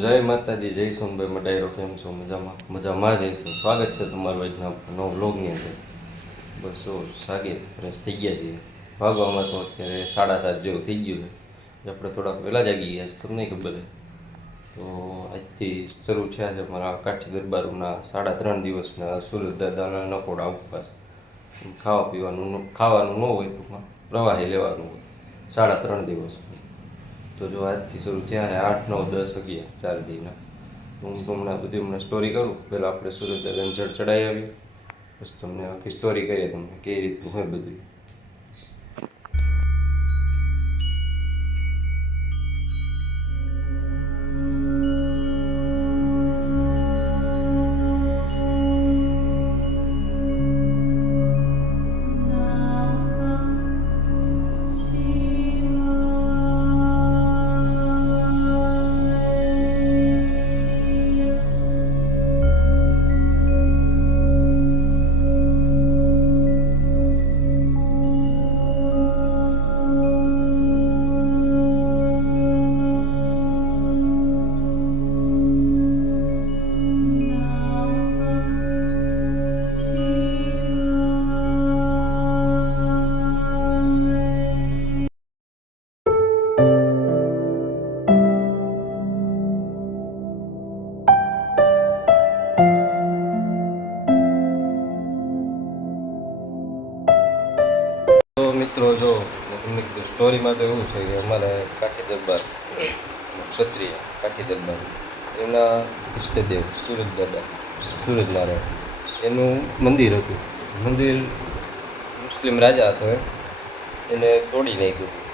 જય માતાજી, જય સોનભાઈ મડાયરો. કેમ છો? મજામાં જઈશું. સ્વાગત છે તમારું આજના નવો વ્લોગની અંદર. બસ સાગે ફ્રેશ થઈ ગયા છીએ. ભાગવામાં તો અત્યારે 7:30 જેવું થઈ ગયું છે. આપણે થોડાક વહેલા જાગી ગયા છે, તમને ખબર છે. તો આજથી શરૂ થયા છે મારા કાઠી દરબારોના 3.5 દિવસના સુરત દાદાના નકોડા ઉપવાસ. ખાવાનું ન હોય, ટૂંકમાં પ્રવાહી લેવાનું હોય 3.5 દિવસ. તો જો આજથી શરૂ થયા છે 8, 9, 10, 11 4 દીના. હું તમને બધી હમણાં સ્ટોરી કરું. પહેલાં આપણે સુરત દાદાને જળ ચડાવી આવીએ, પછી તમને આખી સ્ટોરી કહીએ તમને કઈ રીતનું હોય બધું. તો મિત્રો, જો તમને કીધું સ્ટોરીમાં તો એવું છે કે અમારે કાઠી દરબાર, ક્ષત્રિય કાઠી દરબાર, એમના ઈષ્ટદેવ સુરત દાદા, સુરત નારાયણ, એનું મંદિર હતું. મંદિર મુસ્લિમ રાજા હતો, એને તોડી નાખ્યું હતું,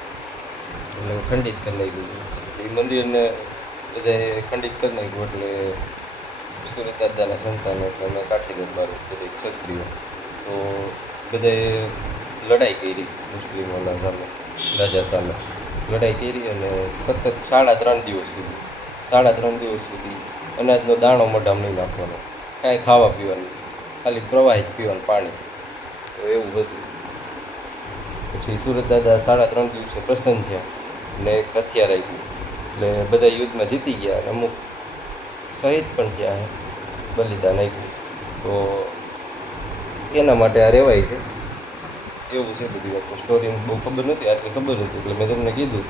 એટલે ખંડિત કરી નાખ્યું હતું. એ મંદિરને બધાએ ખંડિત કરી નાખ્યું. એટલે સુરત દાદાના સંતાનો, એટલે અમે કાઠી દરબાર બધી ક્ષત્રિય, તો બધાએ લડાઈ કરી મુસ્લિમોના સામે, રાજા સામે લડાઈ કરી. અને સતત 3.5 દિવસ સુધી અનાજનો દાણો મોઢામાં નહીં નાખવાનો, કાંઈ ખાવા પીવાનું, ખાલી પ્રવાહિત પીવાનું પાણી. તો એવું બધું. પછી સુરત દાદા 3.5 દિવસે પ્રસન્ન થયા અને એક હથિયાર આપ્યું, એટલે બધા યુદ્ધમાં જીતી ગયા અને અમુક શહીદ પણ થયા, બલિદાન આપ્યું. તો એના માટે આ રહેવાય છે. એવું છે બધું. સ્ટોરી બહુ ખબર નથી, આટલી ખબર હતી એટલે મેં તમને કીધું.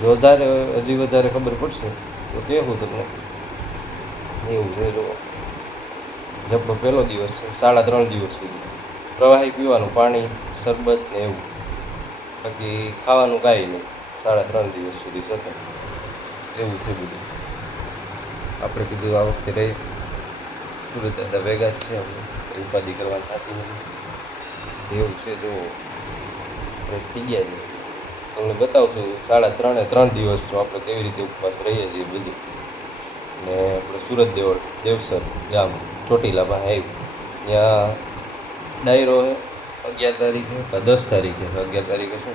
જો હજી વધારે ખબર પડશે તો કહેવું તમને. એવું છે. જો જબરો પહેલો દિવસ છે, 3.5 દિવસ સુધી પ્રવાહી પીવાનું, પાણી, શરબત ને એવું, બાકી ખાવાનું કાંઈ નહીં 3.5 દિવસ સુધી સતત. એવું છે બધું. આપણે કીધું આ વખતે રહી સુરત દાદા ભેગા જ છે, આપણે ઉપાધિ કરવાની થતી નથી. એવું છે. જો ફ્રેશ થઈ ગયા છે, તમને બતાવશું 3.5 દિવસ તો આપણે કેવી રીતે ઉપવાસ રહીએ છીએ બધું. ને આપણે સુરત દેવસર ગામ ચોટીલા પાસે આવ્યું, ત્યાં ડાયરો છે 11 તારીખે કે 10 તારીખે. 11 તારીખે છે,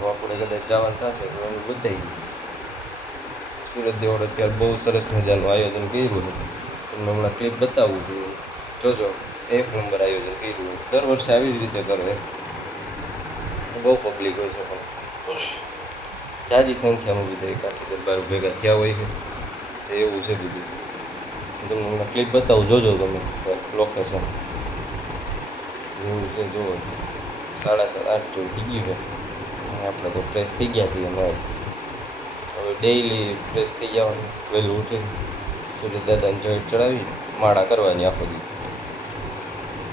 તો આપણે કદાચ જવાનું થશે તો અમે બતાવી. સુરત દેવળ અત્યારે બહુ સરસ મજાનું આયોજન કર્યું છે. તમને હમણાં ક્લિપ બતાવવું જોઈએ, જોજો. 1 નંબર આયોજન કર્યું. દર વર્ષે આવી જ રીતે કરે. બહુ પબ્લિક હોય છે, પણ જાજી સંખ્યામાં બધા કાઠી દરબાર ભેગા થયા હોય છે. એવું છે બધું. તમને હમણાં ક્લિપ બતાવું, જોજો તમે લોકેશન. એવું છે. જુઓ 7:30 જેવું થઈ ગયું છે. આપણે તો ફ્રેશ થઈ ગયા છીએ. અને હવે ડેઈલી ફ્રેશ થઈ જવાનું, વહેલું ઉઠીને સુરત દાદાને જળ ચડાવી માળા કરવાની આખો દિવસ.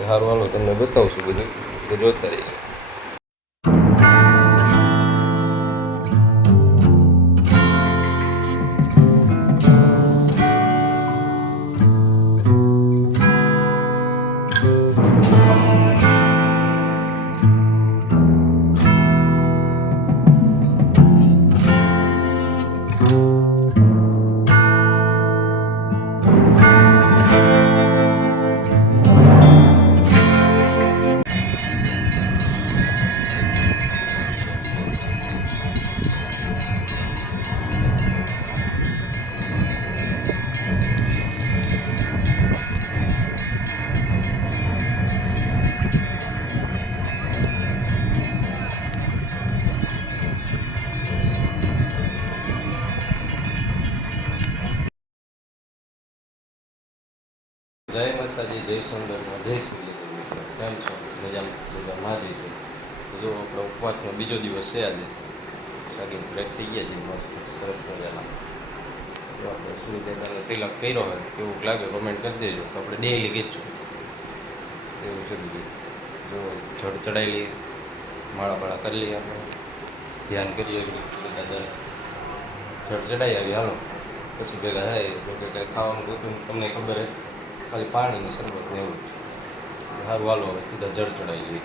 સારું, હાલો તમને બતાવશું બધું, તો જોતા રહીએ. જય સુંદરમાં જય સૂર્ય કેમ છો? મજામાં જઈશું. તો જો આપણો ઉપવાસનો બીજો દિવસ છે આજે. શાકીને ફ્રેશ થઈ ગયા છે મસ્ત સરસ મજાના. જો આપણે સૂર્યદાદાનો તિલક કર્યો હોય કેવું લાગે કોમેન્ટ કરી દેજો. તો આપણે ડેઈલી કહીશું એવું છે બધું. જો જળ ચડાયેલી માળા કરી લઈએ આપણે, ધ્યાન કરીએ સૂર્યદાદાને જળ ચડાવી આવી હાલો પછી ભેગા થાય. તો કે કંઈ ખાવાનું ગોતું તમને ખબર હે, ખાલી પાણીની શરબત ને એવું સારું હાલો હવે સીધા જળ ચડાવી લઈએ.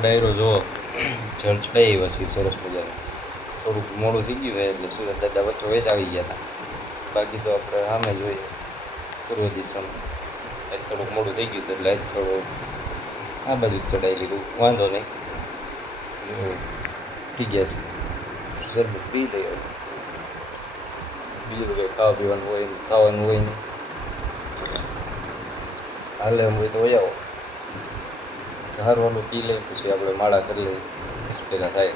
ડાયરો જો જળ ચડાવી પછી સરસ મજાનું. થોડુંક મોડું થઈ ગયું હોય એટલે સુરત દાદા વચ્ચે વેચ આવી ગયા હતા. બાકી તો આપણે સામે જોઈએ પૂર્વ દિશામાં આજ થોડુંક મોડું થઈ ગયું એટલે આજ થોડું આ બાજુ ચડાવી લીધું, વાંધો નહીં. થઈ ગયા છે શરબત પી લઈએ. બીજું કંઈ ખાવા પીવાનું હોય ખાવાનું હોય નહીં, હાલે એમ હોય તો હોય આવો સારું પી લઈએ પછી આપણે માળા કરી લઈએ ભેગા થાય.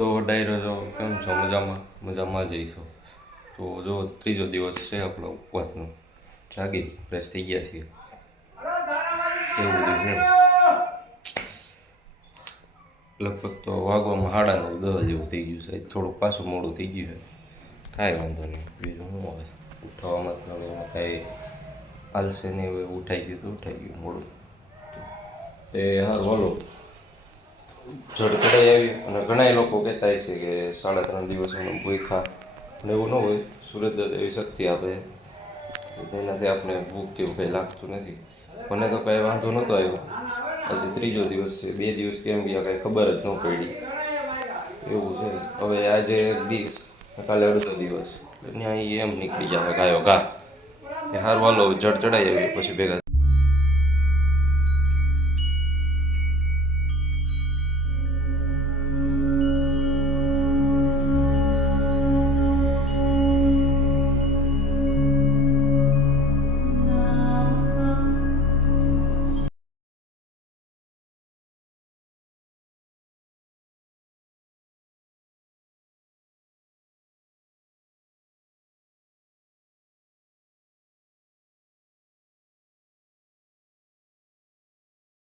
તો ડાયરો જો કેમ છો? મજામાં જઈશું. તો જો ત્રીજો દિવસ છે આપણો ઉપવાસનો. જાગી ફ્રેશ થઈ ગયા છીએ એવું બધું છે. લગભગ તો વાગવામાં 9:30 જેવું થઈ ગયું છે. થોડુંક પાછું મોડું થઈ ગયું છે, કાંઈ વાંધો નહીં. બીજું શું હવે ઉઠવામાં કાંઈ હાલશે નહીં. હવે ઉઠાઈ ગયું તો ઉઠાઈ ગયું મોડું એ હાર બોલો જળ ચડાઈ આવી. અને ઘણા લોકો કહેતા છે કે 3.5 દિવસ ભૂખા ને એવું ન હોય. સૂરજ દાદા એવી શક્તિ આપે જેનાથી આપણે ભૂખ કેવું કંઈ લાગતું નથી. મને તો કાંઈ વાંધો નહોતો આવ્યો. આજે ત્રીજો દિવસ છે, 2 દિવસ કેમ ગયા કાંઈ ખબર જ ન પડી એવું છે. હવે આજે 1 દિવસ કાલે અડધો દિવસ ત્યાં એમ નીકળી જાય ગાયો ઘા. સારું હાલો જળ ચડાઈ આવી પછી ભેગા.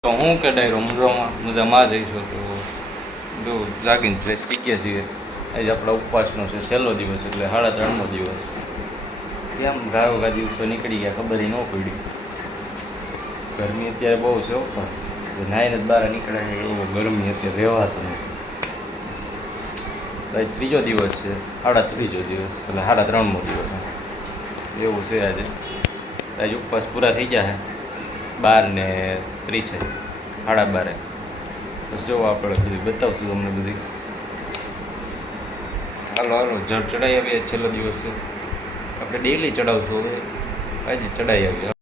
તો હું કે ડાયરો મજામાં જઈશું. તો જો જાગીને ફ્રેશ થઈ ગયા છીએ. આજે આપણા ઉપવાસનો છે છેલ્લો દિવસ એટલે 3.5મો દિવસ. કેમ ઘા દિવસો નીકળી ગયા ખબર ન પડી. ગરમી અત્યારે બહુ છે પણ નાઈને જ બહાર નીકળે છે એવો ગરમી અત્યારે રહેવાતો નથી. ભાઈ ત્રીજો દિવસ છે, 3.5 દિવસ એટલે 3.5મો દિવસ એવું છે આજે. આજે ઉપવાસ પૂરા થઈ ગયા છે. 12:30 12:30 બસ જો આપણે બધું બતાવશું તમને બધી હાલો હાલો જળ ચડાવી આવીએ, છેલ્લો દિવસ છે આપણે ડેઈલી ચડાવશું, હવે આજે ચડાવી આવીએ.